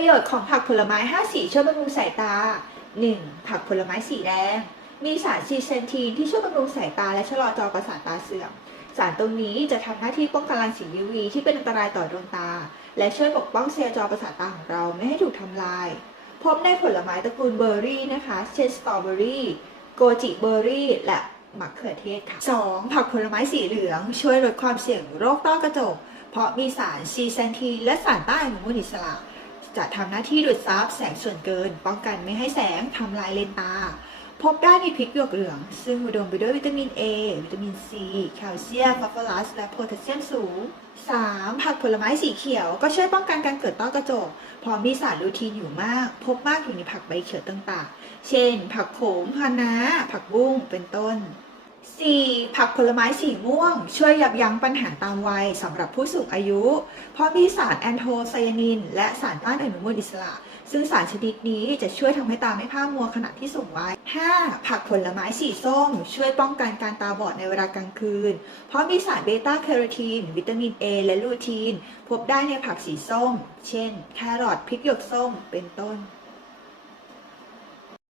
ประโยชน์ของผักผลไม้ 5 สีช่วยบำรุงสายตา 1. ผักผลไม้สีแดง มีสารซีเซนทีนที่ช่วยบำรุงสายตาและชะลอจอประสาทตาเสื่อม สารตรงนี้จะทำหน้าที่ป้องกันรังสี UV ที่เป็นอันตรายต่อดวงตา และช่วยปกป้องเซลล์จอประสาทตาของเราไม่ให้ถูกทำลาย พบในผลไม้ตระกูลเบอร์รี่นะคะเช่นสตรอเบอรี่โกจิเบอร์รี่และมะเขือเทศค่ะ 2. ผักผลไม้สีเหลืองช่วยลดความเสี่ยงโรคต้อกระจก เพราะมีสารซีแซนทีนและสารต้านอนุมูลอิสระ จะทำหน้าที่ดูดซับแสงส่วนเกิน ป้องกันไม่ให้แสงทำลายเลนตา พบได้ในพริกหยวกเหลือง ซึ่งอุดมไปด้วยวิตามิน A วิตามิน C แคลเซียมฟอสฟอรัส และโพแทสเซียมสูง 3. ผักผลไม้สีเขียว ก็ช่วยป้องกันการเกิดต้อกระจกเพราะมีสารลูทีนอยู่มาก พบมากอยู่ในผักใบเขียวต่างๆ เช่น ผักโขมคะน้าผักบุ้งเป็นต้น 4. ผักผลไม้สีม่วง ช่วยยับยั้งปัญหาตามวัยสำหรับผู้สูงอายุ เพราะมีสารแอนโทไซยานิน และสารต้านอนุมูลอิสระ ซึ่งสารชนิดนี้จะช่วยทำให้ตาไม่พร่ามัวขณะที่สูงวัย 5. ผักผลไม้สีส้ม ช่วยป้องกันการตาบอดในเวลากลางคืน เพราะมีสารเบต้าแคโรทีน วิตามิน A และลูทีน พบได้ในผักสีส้ม เช่น แครอทพริกหยวกส้มเป็นต้น